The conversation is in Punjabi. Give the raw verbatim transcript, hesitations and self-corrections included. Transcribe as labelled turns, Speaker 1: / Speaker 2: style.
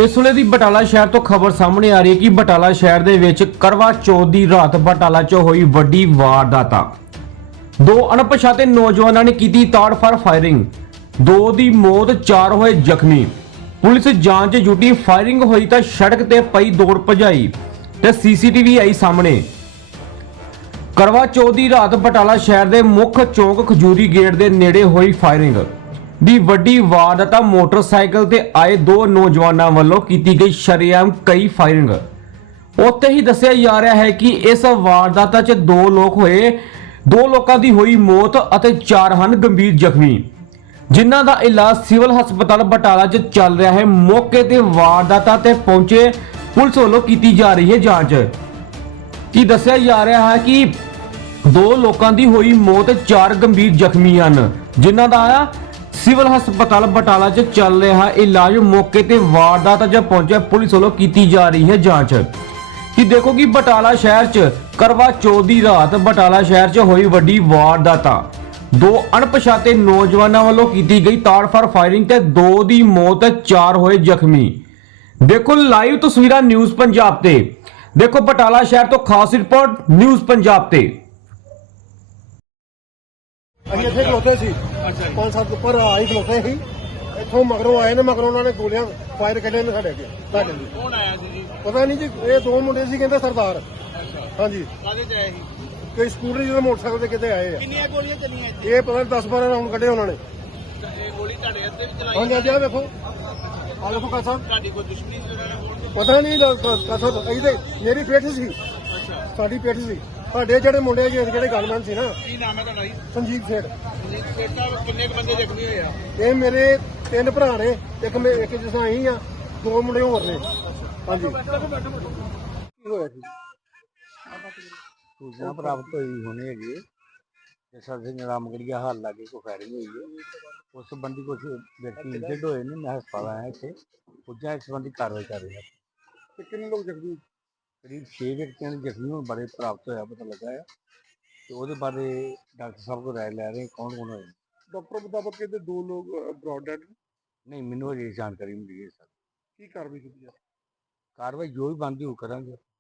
Speaker 1: ਇਸ ਵੇਲੇ ਦੀ ਬਟਾਲਾ ਸ਼ਹਿਰ ਤੋਂ ਖਬਰ ਸਾਹਮਣੇ ਆ ਰਹੀ ਹੈ ਕਿ ਬਟਾਲਾ ਸ਼ਹਿਰ ਦੇ ਵਿੱਚ ਕਰਵਾ ਚੌਥ ਦੀ ਰਾਤ ਬਟਾਲਾ 'ਚ ਹੋਈ ਵੱਡੀ ਵਾਰਦਾਤ। ਦੋ ਅਣਪਛਾਤੇ ਨੌਜਵਾਨਾਂ ਨੇ ਕੀਤੀ ਤਾੜ-ਫੜ ਫਾਇਰਿੰਗ, ਦੋ ਦੀ ਮੌਤ, ਚਾਰ ਹੋਏ ਜ਼ਖਮੀ। ਪੁਲਿਸ ਜਾਂਚ 'ਚ ਜੁਟੀ। ਫਾਇਰਿੰਗ ਹੋਈ ਤਾਂ ਸੜਕ ਤੇ ਪਈ ਦੌੜ ਭਜਾਈ ਤੇ ਸੀਸੀਟੀਵੀ ਆਈ ਸਾਹਮਣੇ। ਕਰਵਾ ਚੌਥ ਦੀ ਰਾਤ ਬਟਾਲਾ ਸ਼ਹਿਰ ਦੇ ਮੁੱਖ ਚੌਕ ਖਜੂਰੀ ਗੇਟ ਦੇ ਨੇੜੇ ਹੋਈ ਫਾਇਰਿੰਗ ਦੀ ਵੱਡੀ ਵਾਰਦਾਤ। ਮੋਟਰਸਾਈਕਲ ਤੇ ਆਏ ਦੋ ਨੌਜਵਾਨਾਂ ਵੱਲੋਂ ਕੀਤੀ ਗਈ ਸ਼ਰੇਆਮ ਕਈ ਫਾਇਰਿੰਗ। ਉੱਥੇ ਹੀ ਦੱਸਿਆ ਜਾ ਰਿਹਾ ਹੈ ਕਿ ਇਸ ਵਾਰਦਾਤ 'ਚ ਦੋ ਲੋਕ ਹੋਏ ਦੋ ਲੋਕਾਂ ਦੀ ਹੋਈ ਮੌਤ ਅਤੇ ਚਾਰ ਹਨ ਗੰਭੀਰ ਜ਼ਖਮੀ, ਜਿਨ੍ਹਾਂ ਦਾ ਇਲਾਜ ਸਿਵਲ ਹਸਪਤਾਲ ਬਟਾਲਾ 'ਚ ਚੱਲ ਰਿਹਾ ਹੈ। ਮੌਕੇ ਤੇ ਵਾਰਦਾਤ ਤੇ ਪਹੁੰਚੇ ਪੁਲਿਸ ਵੱਲੋਂ ਕੀਤੀ ਜਾ ਰਹੀ ਹੈ ਜਾਂਚ। ਕੀ ਦੱਸਿਆ ਜਾ ਰਿਹਾ ਹੈ ਕਿ ਦੋ ਲੋਕਾਂ ਦੀ ਹੋਈ ਮੌਤ, ਚਾਰ ਗੰਭੀਰ ਜ਼ਖਮੀ ਹਨ, ਜਿਨ੍ਹਾਂ ਦਾ ਸਿਵਲ ਹਸਪਤਾਲ ਬਟਾਲਾ 'ਚ ਚੱਲ ਰਿਹਾ ਇਲਾਜ। ਮੌਕੇ ਤੇ ਵਾਰਦਾਤ 'ਚ ਪਹੁੰਚੇ ਪੁਲਿਸ ਵੱਲੋਂ ਕੀਤੀ ਜਾ ਰਹੀ ਹੈ ਜਾਂਚ। ਕਿ ਦੇਖੋ ਕਿ ਬਟਾਲਾ ਸ਼ਹਿਰ 'ਚ ਕਰਵਾ ਚੌਥ ਦੀ ਰਾਤ ਬਟਾਲਾ ਸ਼ਹਿਰ 'ਚ ਹੋਈ ਵੱਡੀ ਵਾਰਦਾਤ। ਦੋ ਅਣਪਛਾਤੇ ਨੌਜਵਾਨਾਂ ਵੱਲੋਂ ਕੀਤੀ ਗਈ ਤਾੜ-ਫੜ ਫਾਇਰਿੰਗ ਤੇ ਦੋ ਦੀ ਮੌਤ, ਚਾਰ ਹੋਏ ਜ਼ਖਮੀ। ਦੇਖੋ ਲਾਈਵ ਤਸਵੀਰਾਂ ਨਿਊਜ਼ ਪੰਜਾਬ ਤੇ। ਦੇਖੋ ਬਟਾਲਾ ਸ਼ਹਿਰ ਤੋਂ ਖਾਸ ਰਿਪੋਰਟ ਨਿਊਜ਼ ਪੰਜਾਬ ਤੇ।
Speaker 2: ਅਸੀਂ ਇੱਥੇ ਖਲੋਤੇ ਸੀ, ਪੰਜ ਸੱਤ ਉੱਪਰ ਆਈ ਖਲੋਤੇ ਸੀ। ਇੱਥੋਂ ਮਗਰੋਂ ਆਏ ਨੇ, ਮਗਰੋਂ ਉਹਨਾਂ ਨੇ ਗੋਲੀਆਂ ਫਾਇਰ ਕੱਢੇ ਨੇ ਸਾਡੇ ਅੱਗੇ। ਸਾਡੇ ਲਈ
Speaker 3: ਕੌਣ ਆਇਆ ਸੀ ਜੀ?
Speaker 2: ਪਤਾ ਨਹੀਂ ਜੀ, ਇਹ ਦੋ ਮੁੰਡੇ ਸੀ, ਕਹਿੰਦੇ ਸਰਦਾਰ।
Speaker 3: ਅੱਛਾ,
Speaker 2: ਹਾਂਜੀ,
Speaker 3: ਕਾਹਦੇ ਚ ਆਏ ਸੀ?
Speaker 2: ਕੋਈ ਸਕੂਟਰੀ ਜਿਹਦੇ ਮੋਟਰਸਾਈਕਲ ਤੇ ਕਿਤੇ ਆਏ ਆ।
Speaker 3: ਕਿੰਨੀਆਂ ਗੋਲੀਆਂ ਚੱਲੀਆਂ ਇੱਥੇ?
Speaker 2: ਇਹ ਪਤਾ ਨਹੀਂ ਦਸ ਬਾਰਾਂ ਰਾਉਂਡ ਕੱਢੇ ਉਹਨਾਂ ਨੇ।
Speaker 3: ਇਹ ਗੋਲੀ ਤੁਹਾਡੇ ਅੱਧੇ ਵੀ ਚਲਾਈ?
Speaker 2: ਹਾਂਜੀ, ਅੱਜ ਆ ਵੇਖੋ, ਆ ਵੇਖੋ ਕਾ ਸਾਹਿਬ,
Speaker 3: ਤੁਹਾਡੀ ਕੋਈ ਦੁਸ਼ਮਣੀ ਸੀ ਉਹਨਾਂ ਨਾਲ?
Speaker 2: ਪਤਾ ਨਹੀਂ ਕਾ ਸਾਹਿਬ, ਇਹਦੇ ਮੇਰੀ ਪੇਠ ਸੀ,
Speaker 3: ਅੱਛਾ,
Speaker 2: ਸਾਡੀ ਪੇਠ ਸੀ। ਸਾਡੇ ਜਿਹੜੇ ਮੁੰਡੇ ਜੀ ਜਿਹੜੇ ਗਨਮੈਨ ਸੀ ਨਾ,
Speaker 3: ਕੀ ਨਾਮ ਹੈ ਤੁਹਾਡਾ ਜੀ?
Speaker 2: ਸੰਜੀਤ ਸੇਠ,
Speaker 3: ਬੇਟਾ ਕਿੰਨੇ ਕੁ ਬੰਦੇ ਜ਼ਖਮੀ ਹੋਏ ਆ?
Speaker 2: ਇਹ ਮੇਰੇ ਤਿੰਨ ਭਰਾ ਨੇ, ਇੱਕ ਮੇ ਇੱਕ ਜਿਸ ਤਰ੍ਹਾਂ ਅਸੀਂ ਆ, ਦੋ ਮੁੰਡੇ ਹੋਰ ਨੇ। ਹਾਂਜੀ, ਕੀ ਹੋਇਆ ਸੀ?
Speaker 4: ਸੂਚਨਾ ਪ੍ਰਾਪਤ ਹੋਈ ਹੋਣੀ ਹੈਗੀ ਜਸਰ ਸਿੰਘ ਰਾਮਗੜੀਆ ਹਾਲ ਲਾਗੇ ਕੋਈ ਫਾਇਰਿੰਗ ਹੋਈ ਹੈ। ਉਸ ਸੰਬੰਧੀ ਕੁਝ ਵਿਅਕਤੀ ਇੰਜਰਡ ਹੋਏ ਨੇ। ਮੈਂ ਹਸਪਤਾਲ ਆਇਆ ਇੱਥੇ ਪੁੱਜਾ, ਇਸ ਸੰਬੰਧੀ ਕਾਰਵਾਈ ਕਰ ਰਿਹਾ।
Speaker 2: ਤੇ ਕਿੰਨੇ ਲੋਕ ਜ਼ਖਮੀ?
Speaker 4: ਕਰੀਬ ਛੇ ਵਿਅਕਤੀਆਂ ਦੇ ਜ਼ਖਮੀ ਹੋਣ ਬਾਰੇ ਪ੍ਰਾਪਤ ਹੋਇਆ ਪਤਾ ਲੱਗਾ ਹੈ, ਤੇ ਉਹਦੇ ਬਾਰੇ ਡਾਕਟਰ ਸਾਹਿਬ ਕੋਲ ਰਾਏ ਲੈ ਰਹੇ ਕੌਣ ਕੌਣ ਹੋਏ।
Speaker 2: ਡਾਕਟਰ ਮੁਤਾਬਕ ਕਹਿੰਦੇ ਦੋ ਲੋਕ ਬ੍ਰੌਡ ਡੈਡ।
Speaker 4: ਨਹੀਂ, ਮੈਨੂੰ ਅਜੇ ਜਾਣਕਾਰੀ ਮਿਲੀ ਹੈ ਸਰ।
Speaker 2: ਕੀ ਕਾਰਵਾਈ ਕੀਤੀ ਹੈ?
Speaker 4: ਕਾਰਵਾਈ ਜੋ ਵੀ ਬਣਦੀ ਉਹ ਕਰਾਂਗੇ।